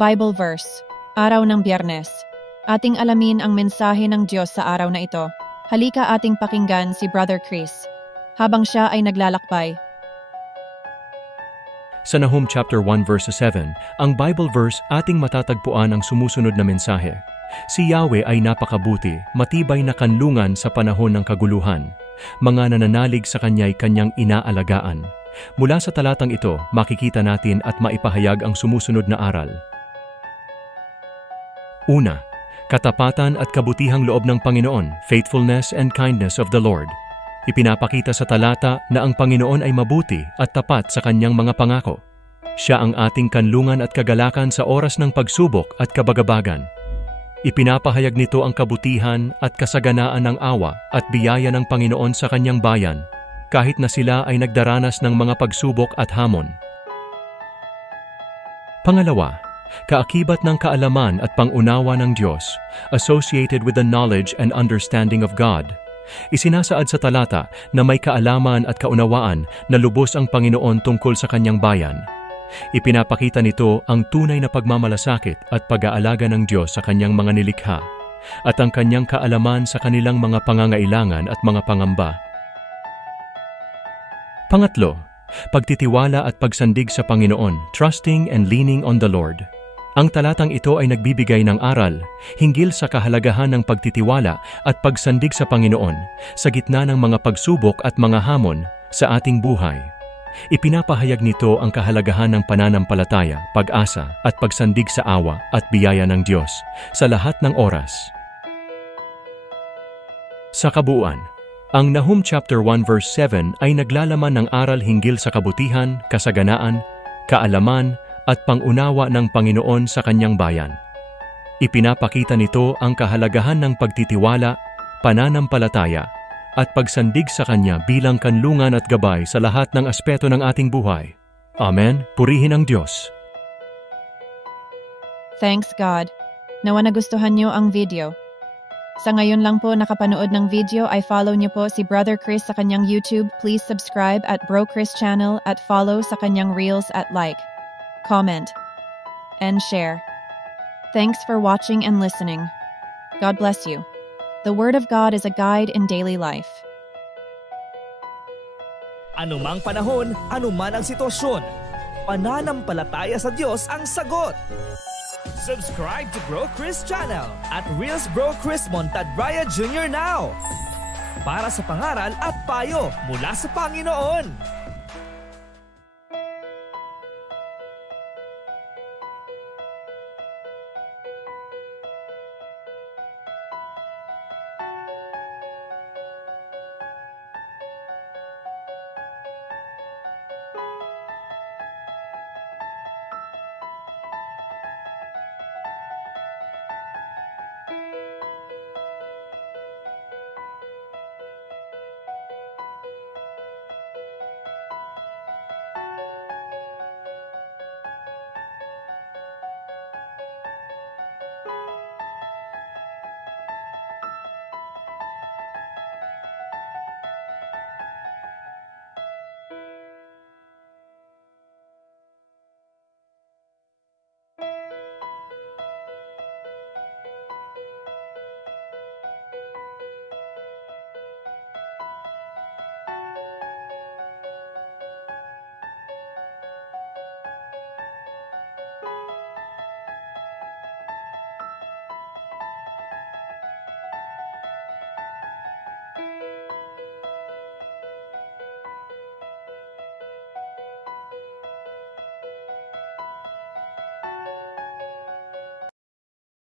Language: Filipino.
Bible Verse, Araw ng Biyernes. Ating alamin ang mensahe ng Diyos sa araw na ito. Halika ating pakinggan si Brother Chris, habang siya ay naglalakbay. Sa Nahum chapter 1 verse 7, ang Bible verse ating matatagpuan ang sumusunod na mensahe. Si Yahweh ay napakabuti, matibay na kanlungan sa panahon ng kaguluhan. Mga nananalig sa Kanya'y Kanyang inaalagaan. Mula sa talatang ito, makikita natin at maipahayag ang sumusunod na aral. Una, katapatan at kabutihang loob ng Panginoon, faithfulness and kindness of the Lord. Ipinapakita sa talata na ang Panginoon ay mabuti at tapat sa Kanyang mga pangako. Siya ang ating kanlungan at kagalakan sa oras ng pagsubok at kabagabagan. Ipinapahayag nito ang kabutihan at kasaganaan ng awa at biyaya ng Panginoon sa Kanyang bayan, kahit na sila ay nagdaranas ng mga pagsubok at hamon. Pangalawa, kaakibat ng kaalaman at pangunawa ng Diyos, associated with the knowledge and understanding of God. Isinasaad sa talata na may kaalaman at kaunawaan na lubos ang Panginoon tungkol sa Kanyang bayan. Ipinapakita nito ang tunay na pagmamalasakit at pag-aalaga ng Diyos sa Kanyang mga nilikha, at ang Kanyang kaalaman sa kanilang mga pangangailangan at mga pangamba. Pangatlo, pagtitiwala at pagsandig sa Panginoon, trusting and leaning on the Lord. Ang talatang ito ay nagbibigay ng aral hinggil sa kahalagahan ng pagtitiwala at pagsandig sa Panginoon sa gitna ng mga pagsubok at mga hamon sa ating buhay. Ipinapahayag nito ang kahalagahan ng pananampalataya, pag-asa at pagsandig sa awa at biyaya ng Diyos sa lahat ng oras. Sa kabuuan, ang Nahum chapter 1 verse 7 ay naglalaman ng aral hinggil sa kabutihan, kasaganaan, kaalaman, at pangunawa ng Panginoon sa Kanyang bayan. Ipinapakita nito ang kahalagahan ng pagtitiwala, pananampalataya, at pagsandig sa Kanya bilang kanlungan at gabay sa lahat ng aspeto ng ating buhay. Amen. Purihin ang Diyos. Thanks God. Nawa nagustuhan niyo ang video. Sa ngayon lang po nakapanood ng video ay follow niyo po si Brother Chris sa kanyang YouTube. Please subscribe at Bro Chris channel at follow sa kanyang reels at like, comment, and share. Thanks for watching and listening. God bless you. The Word of God is a guide in daily life. Anumang panahon, anuman ang sitwasyon, pananampalataya sa Diyos ang sagot. Subscribe to Bro Chris channel at Reels Bro Chris Montadraya Jr. now para sa pangaral at payo mula sa Panginoon.